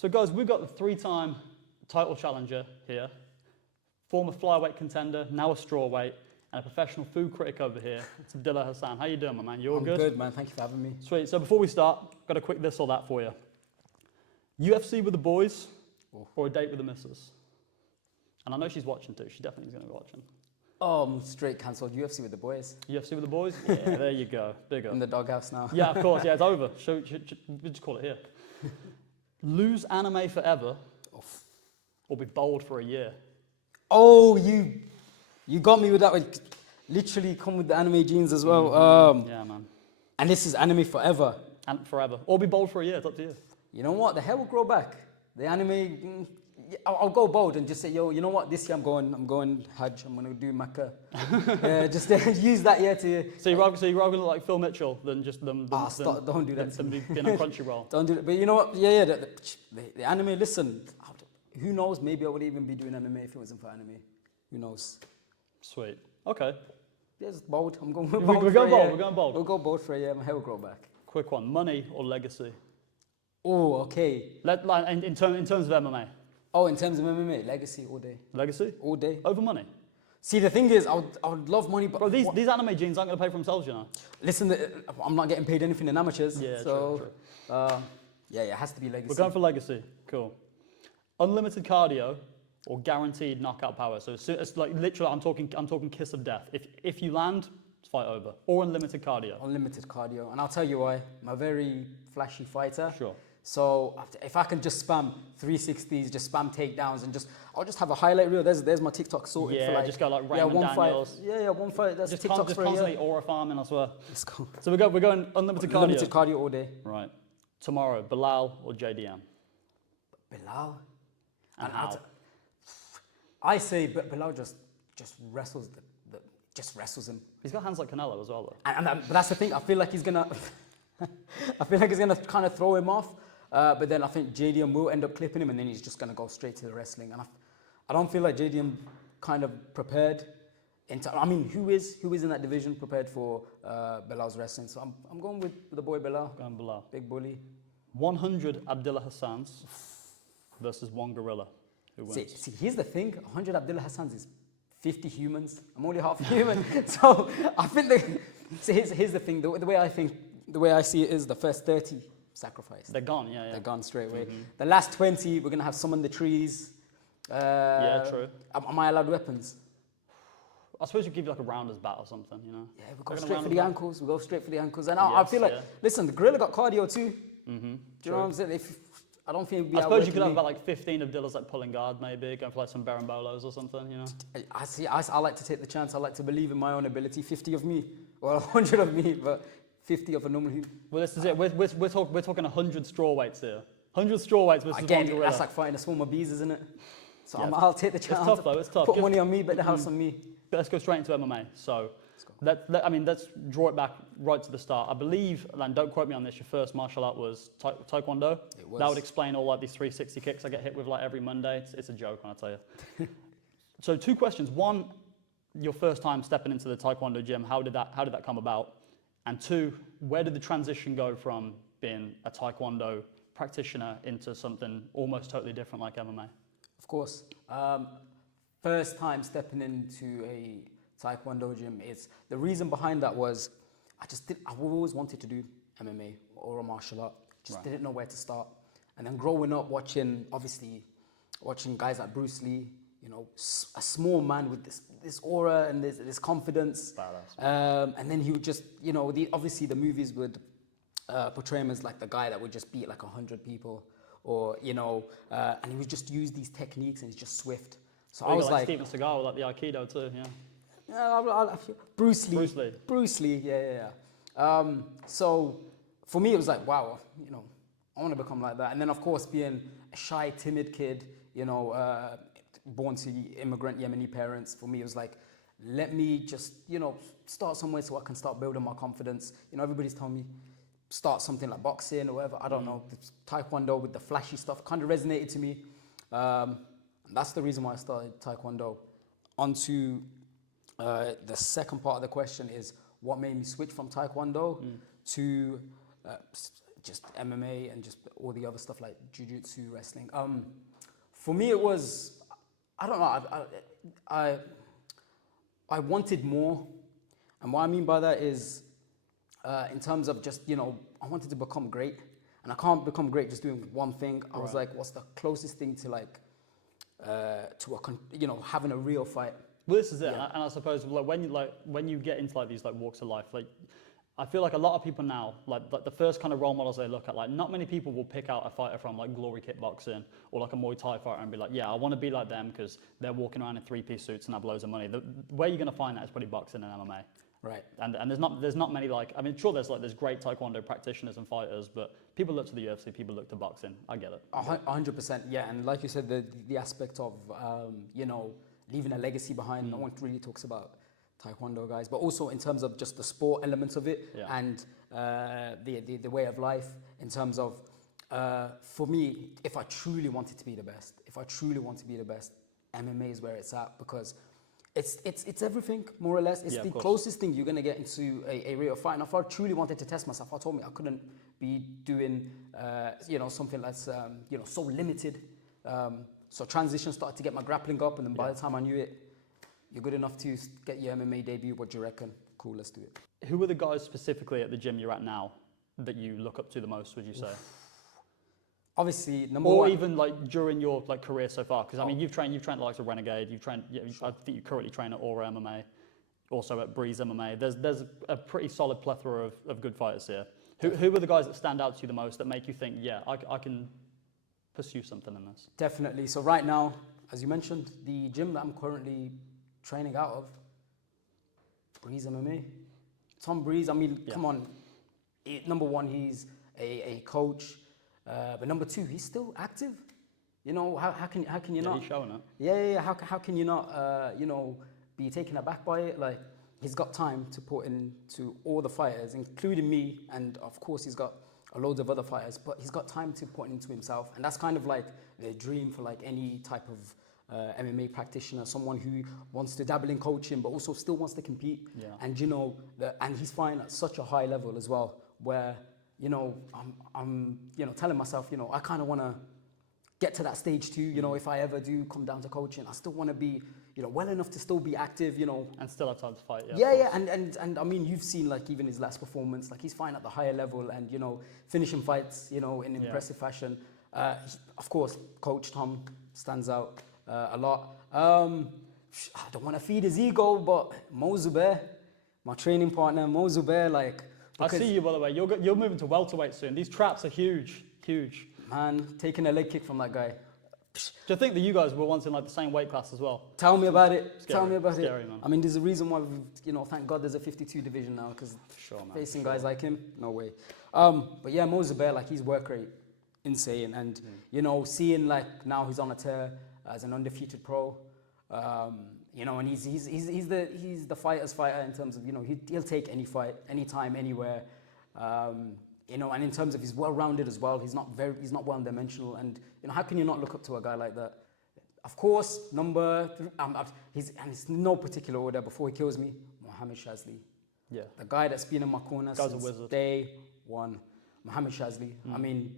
So guys, we've got the 3-time title challenger here, former flyweight contender, now a strawweight, and a professional food critic over here. It's Abdillah Hassan. How you doing, my man? You all good? I'm good, man. Thank you for having me. Sweet. So before we start, got a quick this or that for you. UFC with the boys or a date with the missus? And I know she's watching too. She definitely is going to be watching. I'm straight cancelled. UFC with the boys. UFC with the boys? Yeah, there you go. Big up. In the doghouse now. Yeah, of course. Yeah, it's over. We just call it here. Lose anime forever or be bold for a year? Oh, you got me with that one. Literally come with the anime genes as well. Yeah, man. And this is anime forever. And forever. Or be bold for a year. It's up to you. You know what? The hair will grow back. The anime, I'll go bold and just say, yo, you know what? This year I'm going Hajj. I'm going to do Makkah. Just use that year to... So you'd rather look like Phil Mitchell than just them... don't do that. Than being on Crunchyroll. Don't do that. But you know what? Yeah, the anime, listen, who knows? Maybe I would even be doing anime if it wasn't for anime. Who knows? Sweet. Okay. Yeah, it's bold. I'm going We're bold. going bold. We'll go bold for a year. My hair will grow back. Quick one. Money or legacy? Oh, okay. In terms of MMA. Oh, in terms of MMA, legacy all day. Legacy? All day. Over money? See, the thing is, I would love money, but... Bro, these anime genes aren't going to pay for themselves, you know. Listen, I'm not getting paid anything in amateurs. Yeah, so, true. Yeah, it has to be legacy. We're going for legacy. Cool. Unlimited cardio or guaranteed knockout power. So it's like literally, I'm talking kiss of death. If you land, it's fight over. Or unlimited cardio. Unlimited cardio, and I'll tell you why. I'm a very flashy fighter. Sure. So if I can just spam 360s, just spam takedowns, and I'll just have a highlight reel. There's my TikTok sorted for like... just go like Raymond Daniels. One fight. That's just TikTok for a year. Constantly aura farming, I swear. Let's go. So we're going unlimited cardio. Unlimited cardio all day. Right. Tomorrow, Bilal or JDM? Bilal. And how? I say Bilal just wrestles just wrestles him. He's got hands like Canelo as well, though. But that's the thing. I feel like he's gonna kind of throw him off. But then I think JDM will end up clipping him, and then he's just gonna go straight to the wrestling. And I don't feel like JDM kind of prepared. Who is in that division prepared for Bilal's wrestling? So I'm going with the boy Bilal. Going Bilal. Big bully. 100 Abdillah Hassans versus one gorilla. Who wins? See, here's the thing. 100 Abdillah Hassans is 50 humans. I'm only half human. So I think here's the thing. The way I see it is the first 30 sacrifice. They're gone, yeah. They're gone straight away. The last 20, we're going to have some in the trees. Yeah, true. Am I allowed weapons? I suppose you give you like a rounder's bat or something, you know? Yeah, we go straight for the ankles. We go straight for the ankles. And I Yes, feel like, listen, the gorilla got cardio too. Do you know what I'm saying? I don't think it'd be I suppose you could have about like 15 Abdillahs like pulling guard maybe, going for like some Berimbolos or something, you know? I like to take the chance. I like to believe in my own ability. 50 of me, well, 100 of me, but 50 of a normal human. Well, this is it. We're talking 100 straw weights here. 100 straw weights versus Again, one gorilla. that's like fighting a swarm of bees, isn't it? So Yeah. I'll take the chance. It's tough though, it's tough. Put money on me, bet the house on me. Let's go straight into MMA. So, let's draw it back right to the start. I believe, and don't quote me on this, your first martial art was Taekwondo. It was. That would explain all like these 360 kicks I get hit with like every Monday. It's a joke when I tell you. So 2 questions. 1, your first time stepping into the Taekwondo gym, how did that come about? And 2, where did the transition go from being a Taekwondo practitioner into something almost totally different like MMA? Of course. First time stepping into a Taekwondo gym, the reason behind that was I've always wanted to do MMA or a martial art, didn't know where to start. And then growing up watching guys like Bruce Lee, you know, a small man with this aura and this confidence. And then he would just, you know, obviously the movies would portray him as like the guy that would just beat like 100 people, or, you know, and he would just use these techniques and he's just swift. So I was like Steven Seagal with like the Aikido too, yeah. Bruce Lee, yeah. So for me, it was like, wow, you know, I want to become like that. And then, of course, being a shy, timid kid, you know, born to immigrant Yemeni parents, for me, it was like, let me just, you know, start somewhere so I can start building my confidence. You know, everybody's telling me, start something like boxing or whatever. I don't know. The Taekwondo with the flashy stuff kind of resonated to me. That's the reason why I started Taekwondo. Onto the second part of the question is what made me switch from Taekwondo to just MMA and just all the other stuff like jiu-jitsu, wrestling. For me, it was, I don't know, I wanted more. And what I mean by that is, in terms of just, I wanted to become great. And I can't become great just doing one thing. I was like, what's the closest thing to like, having a real fight? Well, this is it, and I suppose when you get into like these like walks of life, like I feel like a lot of people now, like the first kind of role models they look at, like not many people will pick out a fighter from like glory kickboxing or like a Muay Thai fighter and be like, yeah, I want to be like them because they're walking around in 3-piece suits and have loads of money. Where you're going to find that is probably boxing and MMA. Right. And there's not many like, I mean, sure, there's great Taekwondo practitioners and fighters, but people look to the UFC, people look to boxing. I get it. 100%, yeah. And like you said, the aspect of, leaving a legacy behind. No one really talks about Taekwondo guys, but also in terms of just the sport elements of it and the way of life in terms of, for me, if I truly wanted to be the best, MMA is where it's at because it's everything, more or less. It's the closest thing you're going to get into a real fight. And if I truly wanted to test myself, I told me I couldn't be doing, something that's, so limited. So transition started to get my grappling up, and then by the time I knew it, you're good enough to get your MMA debut. What do you reckon? Cool, let's do it. Who are the guys specifically at the gym you're at now that you look up to the most, would you say? Obviously, number one. Or even like during your like career so far, because I mean you've trained the likes of Renegade, I think you currently train at Aura MMA, also at Breeze MMA. There's a pretty solid plethora of good fighters here. Who are the guys that stand out to you the most that make you think, yeah, I can pursue something in this? Definitely. So right now, as you mentioned, the gym that I'm currently training out of, Breeze MMA. Tom Breeze, I mean, come on. Number one, he's a coach. But number two, he's still active. How can you not? He's showing it. Yeah. How can you not, be taken aback by it? Like, he's got time to put into all the fighters, including me, and of course he's got loads of other fighters. But he's got time to put into himself, and that's kind of like the dream for like any type of MMA practitioner, someone who wants to dabble in coaching, but also still wants to compete. Yeah. And and he's fine at such a high level as well, where. I'm telling myself, I kind of want to get to that stage too. If I ever do come down to coaching, I still want to be, well enough to still be active, And still have time to fight. Yeah. And I mean, you've seen like even his last performance, like he's fine at the higher level and, finishing fights, in impressive fashion. Of course, Coach Tom stands out a lot. I don't want to feed his ego, but Mo Zubair, my training partner, Mo Zubair, like, I see you, by the way. You're moving to welterweight soon. These traps are huge. Man, taking a leg kick from that guy. Do you think that you guys were once in like the same weight class as well? Tell me about it. Scary, Man. I mean, there's a reason why we've, thank God there's a 52 division now, because facing guys like him, no way. But yeah, Mo Zubair, like his work rate, insane. And, seeing like now he's on a tear as an undefeated pro. And he's the fighter's fighter in terms of, he'll take any fight, anytime, anywhere. And in terms of he's well-rounded as well. He's not one-dimensional. And, how can you not look up to a guy like that? Of course, number 3, and it's no particular order before he kills me, Mohammed Shazli. Yeah. The guy that's been in my corner since day one. Mohammed Shazli. I mean,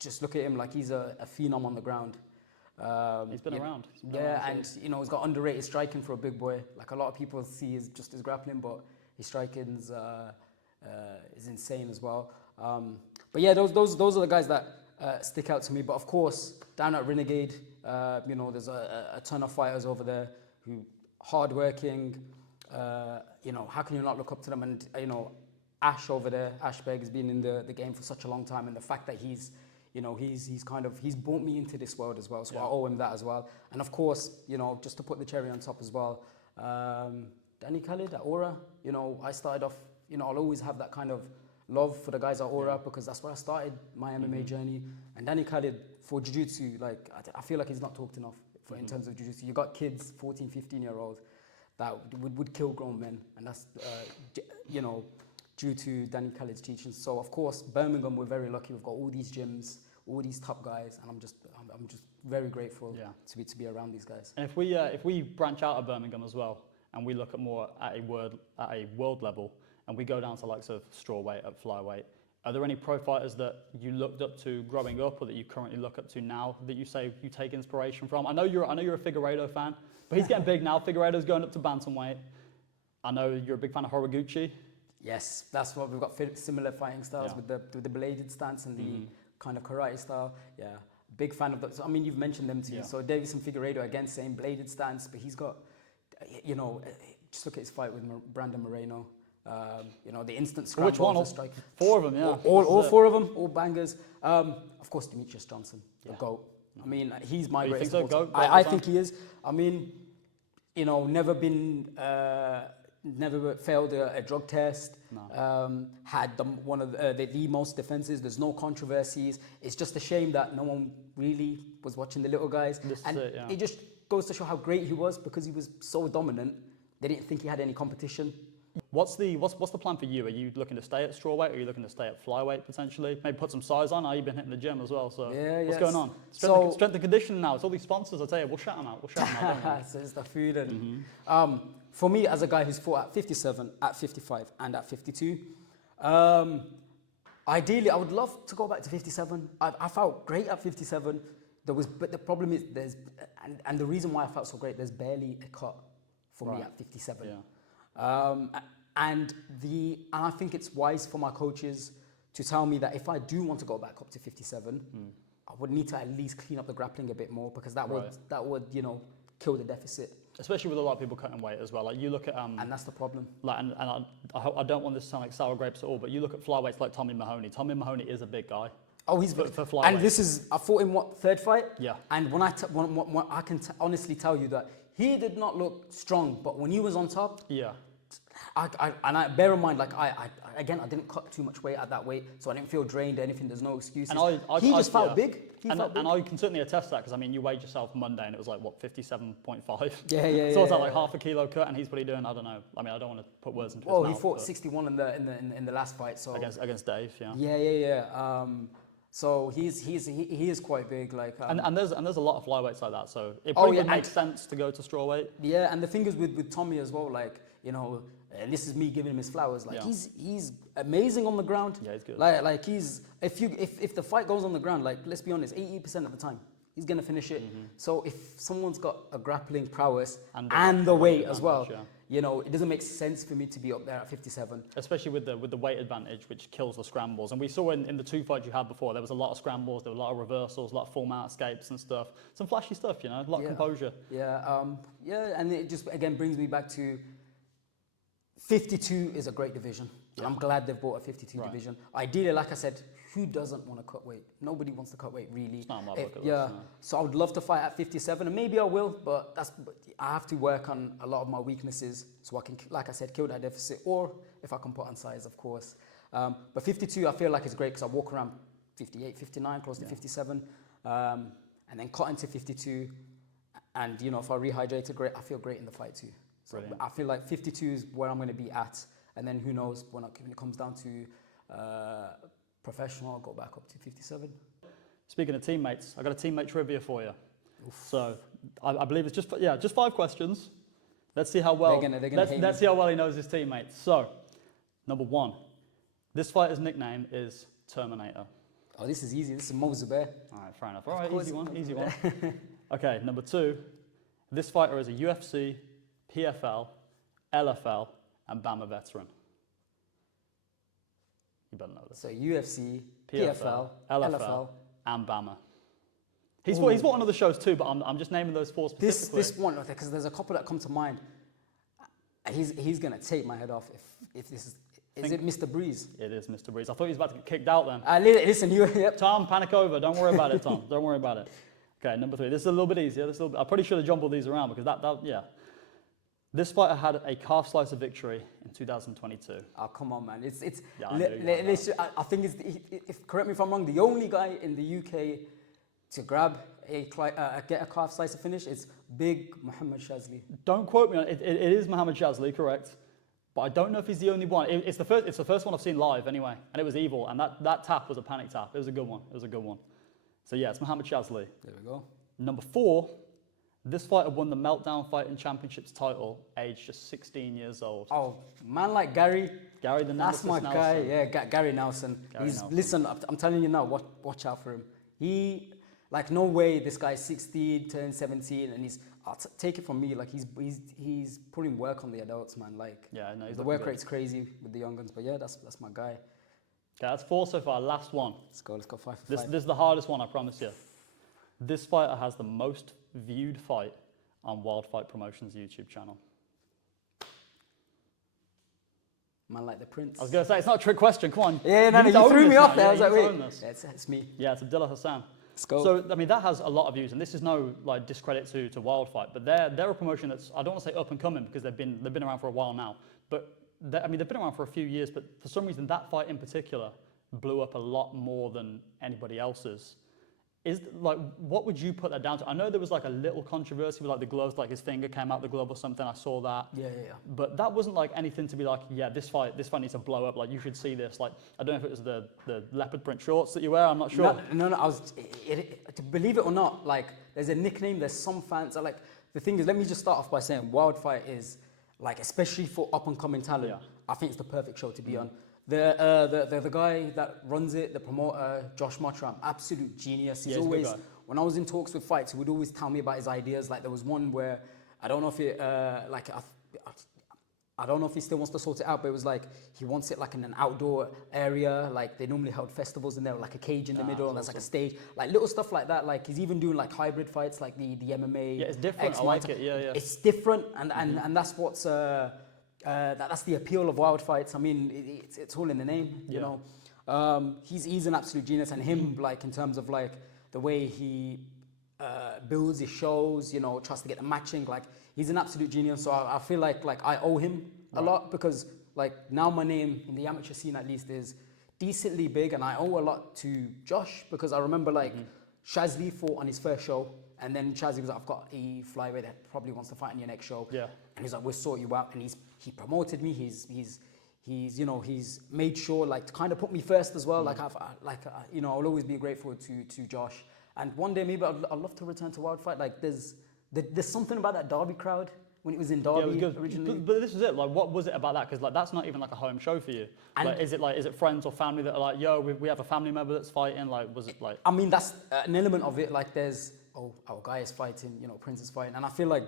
just look at him like he's a phenom on the ground. He's been around. And he's got underrated striking for a big boy. Like a lot of people see as just his grappling, but his striking is insane as well. But yeah, those are the guys that stick out to me. But of course, down at Renegade, there's a ton of fighters over there who hardworking. How can you not look up to them? And Ash over there, Ash Beg has been in the game for such a long time, and the fact that he's brought me into this world as well, so I owe him that as well. And of course, just to put the cherry on top as well, Danny Khalid at Aura, I started off, I'll always have that kind of love for the guys at Aura because that's where I started my MMA journey. And Danny Khalid for Jiu-Jitsu, like, I feel like he's not talked enough in terms of Jiu-Jitsu. You got kids, 14, 15-year-olds, that would kill grown men, and that's, due to Danny Khalid's teachings. So of course, Birmingham, we're very lucky. We've got all these gyms, all these top guys, and I'm just very grateful to be around these guys. And if we branch out of Birmingham as well, and we look at more at a world level, and we go down to likes of strawweight, at flyweight, Are there any pro fighters that you looked up to growing up, or that you currently look up to now, that you say you take inspiration from? I know you're a Figueiredo fan, but he's getting big now. Figueiredo's going up to bantamweight. I know you're a big fan of Horiguchi. Yes, that's what we've got similar fighting styles with the bladed stance and the kind of karate style. Yeah, big fan of that. So, I mean, you've mentioned them too. So Davison Figueiredo, again, same bladed stance, but he's got, you know, just look at his fight with Brandon Moreno. You know, the instant scrambles. Which one? The strike. 4 of them, yeah. All 4 of them, all bangers. Of course, Demetrius Johnson, the GOAT. I mean, he's my greatest. You think so, GOAT? I think he is. I mean, you know, never failed a drug test. No. Had one of the most defenses. There's no controversies. It's just a shame that no one really was watching the little guys. It just goes to show how great he was, because he was so dominant. They didn't think he had any competition. What's the plan for you? Are you looking to stay at strawweight? Or are you looking to stay at flyweight potentially? Maybe put some size on. You've been hitting the gym as well. So what's going on? Strength and conditioning now. It's all these sponsors. I tell you, we'll shout them out. So it's the food and for me, as a guy who's fought at 57, at 55, and at 52, ideally I would love to go back to 57. I felt great at 57. But the problem is and the reason why I felt so great, there's barely a cut for me at 57. Yeah. And I think it's wise for my coaches to tell me that if I do want to go back up to 57, I would need to at least clean up the grappling a bit more, because that would you know, kill the deficit. Especially with a lot of people cutting weight as well. Like you look at and that's the problem. Like I don't want this to sound like sour grapes at all, but you look at flyweights like Tommy Mahoney. Tommy Mahoney is a big guy. Oh, he's for flyweight. And this is, I fought him third fight. Yeah. And when I can honestly tell you that he did not look strong, but when he was on top, I bear in mind, like I didn't cut too much weight at that weight, so I didn't feel drained or anything. There's no excuses. And he just felt big. And I can certainly attest that, because I mean, you weighed yourself Monday and it was like what, 57.5. Yeah. So it's like half a kilo cut, and he's probably doing, I don't know. I mean, I don't want to put words into his mouth. Well, he fought 61 in the last fight, so against Dave. Yeah. So he is quite big, like and there's a lot of flyweights like that. So it probably would make sense to go to strawweight. Yeah, and the thing is with Tommy as well, like, you know, and this is me giving him his flowers. Like he's amazing on the ground. Yeah, he's good. Like he's if the fight goes on the ground, like, let's be honest, 80% of the time he's gonna finish it. So if someone's got a grappling prowess and the weight as well, you know, it doesn't make sense for me to be up there at 57. Especially with the weight advantage, which kills the scrambles. And we saw in the 2 fights you had before, there was a lot of scrambles, there were a lot of reversals, a lot of full mount escapes and stuff. Some flashy stuff, you know, a lot of composure. Yeah, and it just again brings me back to 52 is a great division. Yeah. I'm glad they've bought a 52 division. Ideally, like I said, who doesn't want to cut weight? Nobody wants to cut weight, really. It's not on my bucket list, no. So I would love to fight at 57, and maybe I will, but I have to work on a lot of my weaknesses so I can, like I said, kill that deficit, or if I can put on size, of course. But 52, I feel like it's great because I walk around 58, 59, close to 57, and then cut into 52, and, you know, if I rehydrate it, great, I feel great in the fight too. So I feel like 52 is where I'm going to be at, and then who knows, when it comes down to professional, I'll go back up to 57. Speaking of teammates, I got a teammate trivia for you. Oof. So I believe it's just 5 questions. Let's see how well let's see how well he knows his teammates. So, number 1, this fighter's nickname is Terminator. Oh, this is easy. This is Mo Zubair. All right, fair enough. All right, easy one. Okay, number 2, this fighter is a UFC, PFL, LFL, and BAMA veteran. You better know this. So UFC, PFL, LFL, and BAMA. He's fought on other shows too, but I'm just naming those 4 specifically. This one, because there's a couple that come to mind. He's gonna take my head off if this is. Is it Mr. Breeze? It is Mr. Breeze. I thought he was about to get kicked out then. Listen, yep. Tom, panic over. Don't worry about it, Tom. Don't worry about it. Okay, number 3. This is a little bit easier. I probably should have jumbled these around because This fighter had a calf slicer victory in 2022. Oh, come on, man. I think correct me if I'm wrong, the only guy in the UK to grab get a calf slicer finish is big Mohammed Shazli. Don't quote me on it. It is Mohammed Shazli, correct? But I don't know if he's the only one. It's the first one I've seen live anyway, and it was evil. And that tap was a panic tap. It was a good one. So yeah, it's Mohammed Shazli. There we go. Number 4, This fighter won the Meltdown Fighting Championships title, aged just 16 years old. Oh, man like Gary. Gary the That's Nemesis my Nelson. guy. Yeah, Gary Nelson. Gary Nelson. Listen, I'm telling you now, watch out for him. Like, no way this guy's 16, turned 17, and take it from me, like, he's putting work on the adults, man. Like, yeah, no, he's the work rate's crazy with the young guns, but yeah, that's my guy. Okay, that's 4 so far. Last one. Let's go 5 for 5. This is the hardest one, I promise you. This fighter has the most viewed fight on Wild Fight Promotions YouTube channel. Man like the Prince. I was going to say, it's not a trick question, come on. Yeah, no, you threw me off there. I was like, wait. Yeah, it's me. Yeah, it's Abdillah Hassan. Let's go. So, I mean, that has a lot of views, and this is no like discredit to Wild Fight, but they're a promotion that's, I don't want to say up and coming because they've been around for a while now, but I mean, they've been around for a few years, but for some reason that fight in particular blew up a lot more than anybody else's. Is like, what would you put that down to? I know there was like a little controversy with like the gloves, like his finger came out the glove or something. I saw that. Yeah. But that wasn't like anything to be like, yeah, this fight needs to blow up. Like, you should see this. Like, I don't know if it was the leopard print shorts that you wear. I'm not sure. No. To believe it or not, like, there's a nickname. There's some fans are like. The thing is, let me just start off by saying, Wild Fight is like, especially for up and coming talent. Yeah. I think it's the perfect show to be on. The guy that runs it, the promoter, Josh Mottram, absolute genius. He's always, when I was in talks with fights, he would always tell me about his ideas. Like, there was one where, I don't know if it, I don't know if he still wants to sort it out, but it was like, he wants it like in an outdoor area. Like, they normally held festivals in there, like a cage in the middle, and there's like a stage. Like, little stuff like that. Like, he's even doing like hybrid fights, like the MMA. Yeah, it's different. I like it. Yeah. It's different, and that's what's, that's the appeal of Wild Fights. I mean, it's all in the name, you know. He's an absolute genius, and him, like, in terms of like the way he builds his shows, you know, tries to get the matching. Like, he's an absolute genius. So I feel like I owe him a lot, because like now my name in the amateur scene at least is decently big, and I owe a lot to Josh, because I remember like Shazli fought on his first show. And then Chazzy was like, I've got a flyweight that probably wants to fight in your next show. Yeah. And he's like, we'll sort you out. And he promoted me. He's you know, he's made sure like to kind of put me first as well. Like you know, I'll always be grateful to Josh. And one day maybe I'd love to return to Wild Fight. Like, there's something about that Derby crowd when it was in Derby originally. But this is it. Like, what was it about that? Because like, that's not even like a home show for you. And like, is it friends or family that are like, yo, we have a family member that's fighting? Like, was it like? I mean, that's an element of it. Like, there's, our guy is fighting, you know, Prince is fighting. And I feel like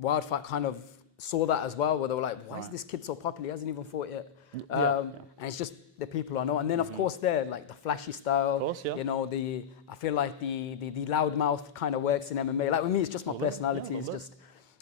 Wild Fight kind of saw that as well, where they were like, why is this kid so popular? He hasn't even fought yet. And it's just the people I know. And then, of course, they're like the flashy style. Of course, you know, I feel like the loudmouth kind of works in MMA. Like, with me, it's just my personality. It's just,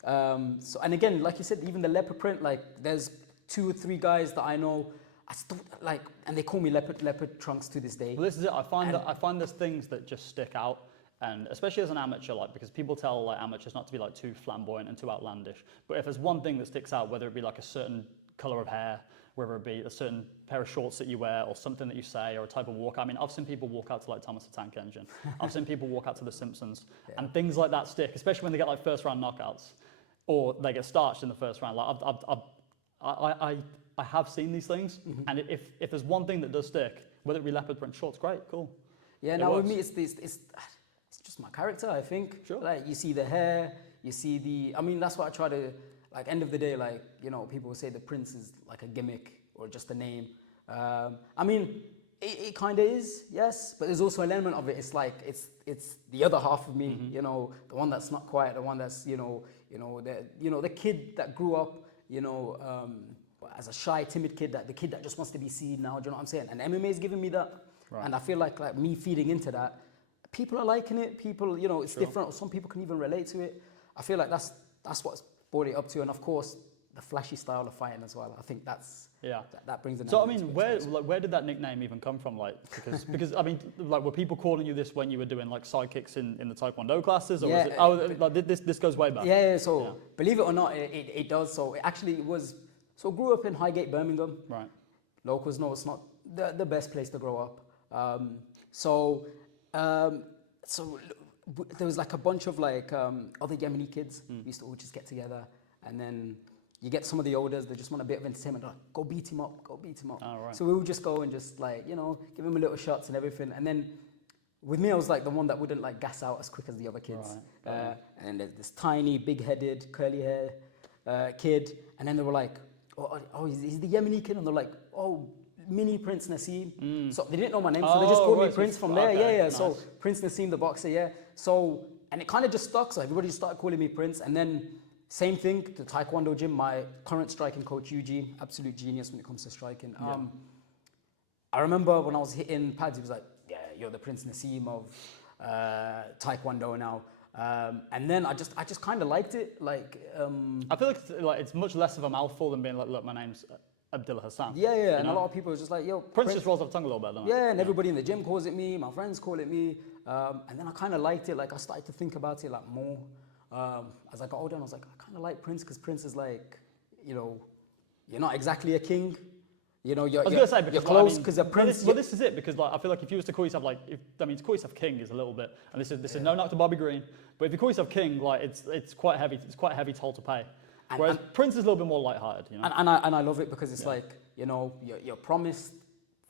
so, and again, like you said, even the leopard print, like, there's 2 or 3 guys that I know, I still like, and they call me leopard trunks to this day. Well, this is it. I find there's things that just stick out. And especially as an amateur, like, because people tell like amateurs not to be like too flamboyant and too outlandish. But if there's one thing that sticks out, whether it be like a certain color of hair, whether it be a certain pair of shorts that you wear, or something that you say, or a type of walk. I mean, I've seen people walk out to like Thomas the Tank Engine. I've seen people walk out to The Simpsons, and things like that stick, especially when they get like first round knockouts, or they get starched in the first round. Like, I have seen these things, and if there's one thing that does stick, whether it be leopard print shorts, great, cool. Yeah, now with me, it's just my character, I think. Sure. Like, you see the hair, you see I mean, that's what I try to, like, end of the day, like, you know, people will say the Prince is like a gimmick or just a name. I mean, it kind of is, yes, but there's also an element of it. It's like, it's the other half of me, you know, the one that's not quiet, the one that's, the kid that grew up, you know, as a shy, timid kid, the kid that just wants to be seen now, do you know what I'm saying? And MMA has given me that. Right. And I feel like me feeding into that, people are liking it. People, you know, it's different. Or some people can even relate to it. I feel like that's what's brought it up to. And of course, the flashy style of fighting as well. I think that's that brings it. So I mean, where did that nickname even come from? Like, because I mean, like, were people calling you this when you were doing like sidekicks in the Taekwondo classes, or was it? Like, this goes way back. Yeah. So believe it or not, it does. So it was. So grew up in Highgate, Birmingham. Right. Locals know it's not the best place to grow up. So there was like a bunch of like other Yemeni kids. We used to all just get together, and then you get some of the elders, they just want a bit of entertainment. Like, go beat him up. Oh, right. So we would just go and just, like, you know, give him a little shots and everything. And then with me, I was like the one that wouldn't like gas out as quick as the other kids. Right. And then there's this tiny, big-headed, curly hair kid, and then they were like, oh, he's the Yemeni kid, and they're like, oh, mini Prince Nassim. So they didn't know my name, so they just called me Prince from there. Okay, Yeah. nice. So Prince Nassim, the boxer. Yeah. So and it kind of just stuck. So everybody just started calling me Prince, and then same thing. The Taekwondo gym. My current striking coach Eugene, absolute genius when it comes to striking. I remember when I was hitting pads, he was like, "Yeah, you're the Prince Nassim of Taekwondo now." And then I just kind of liked it. Like, I feel like it's much less of a mouthful than being like, look, my name's Abdillah Hassan. yeah. And a lot of people are just like, "Yo, Prince just rolls off the tongue a little bit, doesn't it? Yeah, and everybody in the gym calls it me. My friends call it me. And then I kind of liked it. Like I started to think about it like more as I got older. And I was like, I kind of like Prince because Prince is like, you're not exactly a king. I was going to say, because you're close because a prince. But this is it, because like I feel like if you was to call yourself to call yourself king is a little bit, and this is no knock to Bobby Green, but if you call yourself king, like it's quite heavy. It's quite a heavy toll to pay. Whereas Prince is a little bit more lighthearted, And I love it because it's like you're promised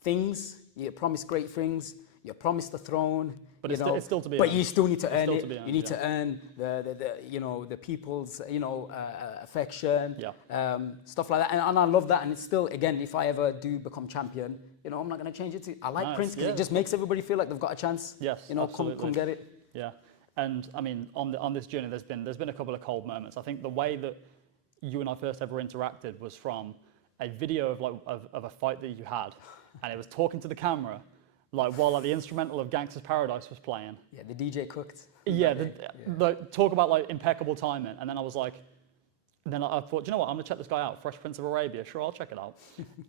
things, you're promised great things, you're promised the throne. But it's still to be. But you still need to earn it. Earned, you need to earn the people's affection, stuff like that. And I love that. And it's still, again, if I ever do become champion, I'm not going to change it to. I like Prince because it just makes everybody feel like they've got a chance. Yes, come get it. Yeah, and I mean on this journey, there's been a couple of cold moments. I think the way that you and I first ever interacted was from a video of a fight that you had, and it was talking to the camera. Like while the instrumental of Gangster's Paradise was playing. Yeah, the DJ cooked. Yeah, the talk about like impeccable timing. And then I was like, I thought, you know what, I'm gonna check this guy out, Fresh Prince of Arabia. Sure, I'll check it out.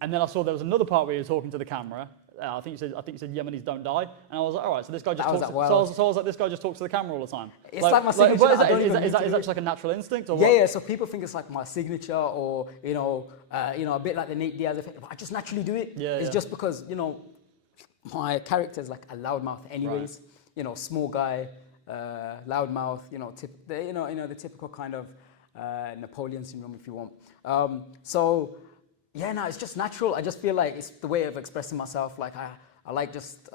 And then I saw there was another part where you were talking to the camera. I think you said Yemenis don't die. And I was like, all right, so this guy just talks. So I was like, this guy just talks to the camera all the time. It's like my signature. Is that just like a natural instinct or what? Yeah. So people think it's like my signature, or a bit like the Nate Diaz effect. But I just naturally do it. Yeah. It's just because my character is like a loudmouth anyways, small guy, loudmouth, the typical kind of Napoleon syndrome if you want. It's just natural. I just feel like it's the way of expressing myself. Like I like just,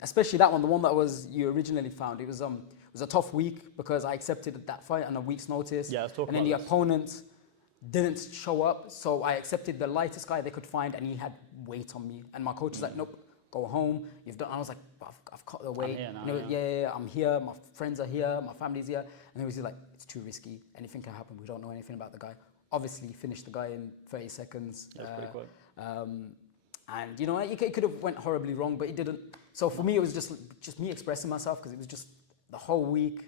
especially that one, the one that you originally found. It was a tough week because I accepted that fight on a week's notice. Yeah, let's talk and then about the opponent didn't show up, so I accepted the lightest guy they could find, and he had weight on me. And my coach was like, nope. Go home. You've done. I was like, I've cut the weight. I'm here now, yeah, I'm here. My friends are here. My family's here. And he was like, it's too risky. Anything can happen. We don't know anything about the guy. Obviously, finished the guy in 30 seconds. That's pretty quick. And it could have went horribly wrong, but it didn't. So for me, it was just me expressing myself because it was just the whole week.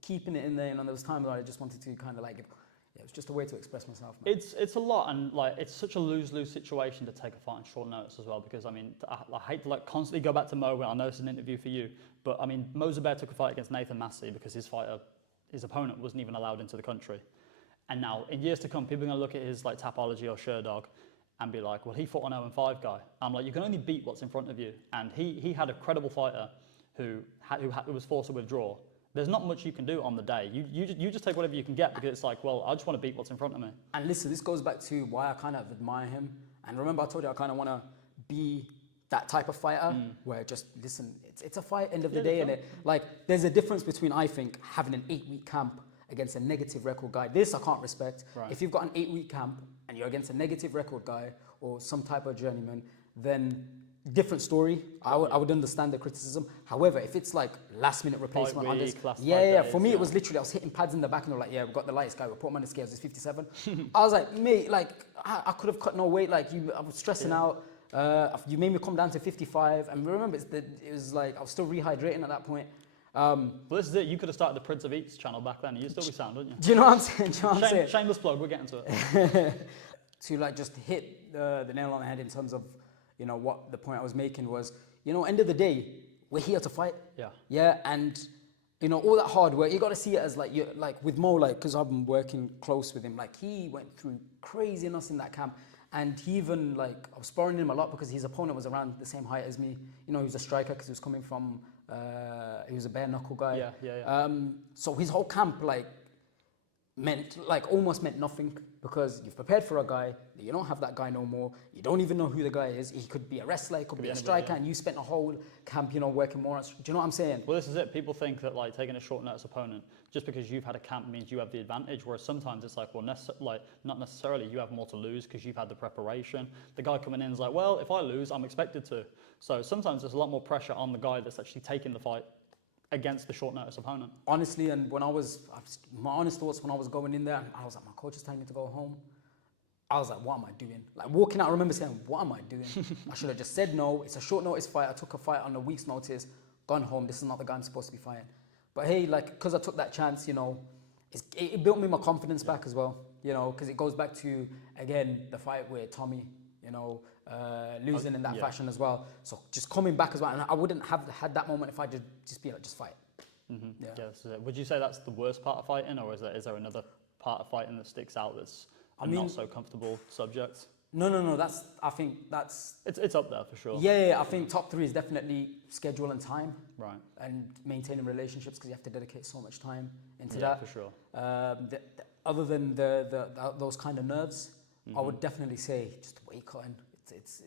Keeping it in there. There was times where I just wanted to kind of like. It was just a way to express myself. Man. It's a lot, and like it's such a lose-lose situation to take a fight on short notice as well. Because I mean, I hate to like constantly go back to Mo. I know it's an interview for you, but I mean, Mo Zubair took a fight against Nathan Massey because his opponent wasn't even allowed into the country. And now, in years to come, people are going to look at his like Tapology or Sherdog and be like, well, he fought an 0-5 guy. I'm like, you can only beat what's in front of you. And he had a credible fighter who was forced to withdraw. There's not much you can do on the day. You just take whatever you can get because it's like, well, I just want to beat what's in front of me. And listen, this goes back to why I kind of admire him. And remember, I told you I kind of want to be that type of fighter where just listen. It's a fight, end of the day, and there's a difference between I think having an 8-week camp against a negative record guy. This I can't respect. Right. If you've got an 8-week camp and you're against a negative record guy or some type of journeyman, then different story. I would understand the criticism. However, if it's like last minute replacement on this, for me it was literally I was hitting pads in the back and they're like, yeah, we've got the lightest guy. We'll put him on the scales. It's 57. I was like, mate, like I could have cut no weight. Like I was stressing out. You made me come down to 55. And remember, it was like I was still rehydrating at that point. Well, this is it. You could have started the Prince of Eats channel back then. You'd still be sound, wouldn't you? Do you know what I'm saying? Shameless plug. We're getting to it. To like just hit the nail on the head in terms of. What the point I was making was, end of the day, we're here to fight. Yeah. Yeah, and all that hard work, you got to see it as like with Mo, because I've been working close with him. Like he went through craziness in that camp, and he even I was sparring him a lot because his opponent was around the same height as me. He was a striker because he was coming from, he was a bare knuckle guy. Yeah. So his whole camp, almost meant nothing, because you've prepared for a guy, you don't have that guy no more, you don't even know who the guy is, he could be a wrestler, he could be a striker, and you spent a whole camp, working more on, do you know what I'm saying? Well, this is it. People think that like taking a short notice opponent, just because you've had a camp means you have the advantage, whereas sometimes it's like, well, not necessarily, you have more to lose because you've had the preparation. The guy coming in is like, well, if I lose, I'm expected to. So sometimes there's a lot more pressure on the guy that's actually taking the fight against the short notice opponent. Honestly, and my honest thoughts when I was going in there, I was like, my coach is telling me to go home. I was like, what am I doing? Like walking out, I remember saying, what am I doing? I should have just said no. It's a short notice fight. I took a fight on a week's notice, gone home. This is not the guy I'm supposed to be fighting. But hey, because I took that chance, it built me my confidence back as well, because it goes back to, again, the fight with Tommy, losing in that fashion as well. So just coming back as well, and I wouldn't have had that moment if I just be like, just fight. Mm-hmm. Yeah, this is it. Would you say that's the worst part of fighting, or is there another part of fighting that sticks out that's not so comfortable subject? No. I think that's it's up there for sure. Yeah, I think top 3 is definitely schedule and time, right, and maintaining relationships, because you have to dedicate so much time into that. that. For sure. Other than those kind of nerves, I would definitely say just weight cutting. It's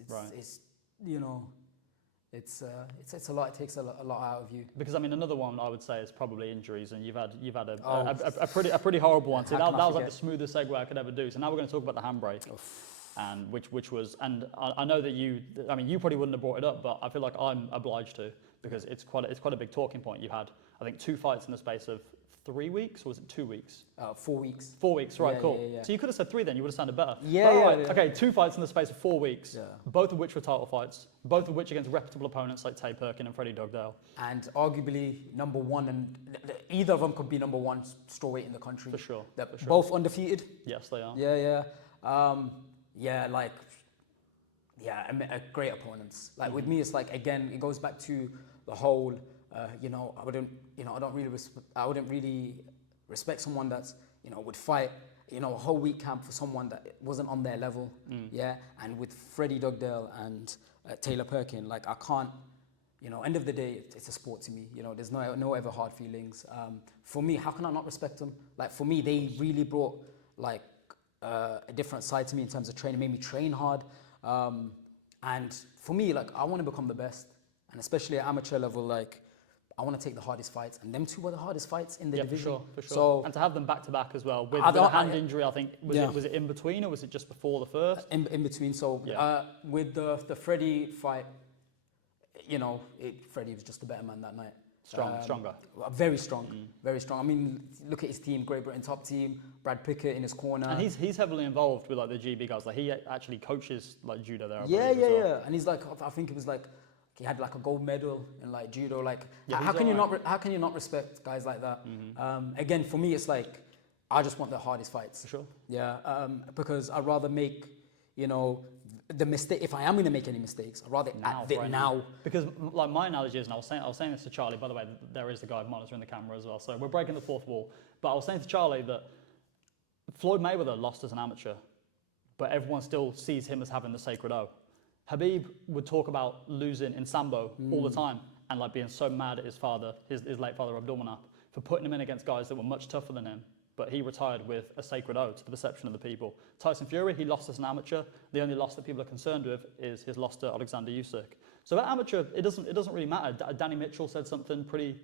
a lot. It takes a lot out of you. Because I mean, another one I would say is probably injuries, and you've had a pretty horrible one. So that was like the smoothest segue I could ever do. So now we're going to talk about the handbrake, and which was, and I know that you probably wouldn't have brought it up, but I feel like I'm obliged to, because it's quite a big talking point. You had, I think, 2 fights in the space of 3 weeks, or was it 2 weeks? 4 weeks. 4 weeks, right? Yeah, cool. yeah. So you could have said 3 then. You would have sounded better. Yeah, right. yeah. Okay, 2 fights in the space of 4 weeks. Yeah. Both of which were title fights. Both of which against reputable opponents like Tay Perkin and Freddie Dugdale. And arguably number 1, and either of them could be number 1 strawweight in the country. For sure. They're for sure. both undefeated. Yes, they are. Great opponents. Like with me, it's like, again, it goes back to the whole. I wouldn't really respect someone that's would fight a whole week camp for someone that wasn't on their level. And with Freddie Dugdale and Taylor Perkin, like I can't. End of the day, it's a sport to me. There's no ever hard feelings. For me, how can I not respect them? Like for me, they really brought like a different side to me in terms of training, made me train hard. And for me, like I want to become the best, and especially at amateur level, like I want to take the hardest fights, and them 2 were the hardest fights in the division. For sure. So, and to have them back to back as well with a hand injury, I think was it in between, or was it just before the first? In between. So with the Freddie fight, Freddie was just a better man that night. Stronger. Very strong, very strong. I mean, look at his team, Great Britain top team, Brad Pickett in his corner. And he's heavily involved with like the GB guys. Like he actually coaches like judo there. Yeah. And he's like, I think it was like, he had like a gold medal in like judo. Like, how can you not respect guys like that? Again, for me, it's like, I just want the hardest fights. For sure. Yeah, because I'd rather make, the mistake. If I am going to make any mistakes, I'd rather act it now. Because like my analogy is, and I was saying this to Charlie. By the way, there is the guy monitoring the camera as well. So we're breaking the 4th wall. But I was saying to Charlie that Floyd Mayweather lost as an amateur, but everyone still sees him as having the sacred O. Habib would talk about losing in Sambo all the time, and like being so mad at his father, his late father Abdullah, for putting him in against guys that were much tougher than him. But he retired with a sacred O to the perception of the people. Tyson Fury, he lost as an amateur. The only loss that people are concerned with is his loss to Alexander Usyk. So at amateur, it doesn't really matter. Danny Mitchell said something pretty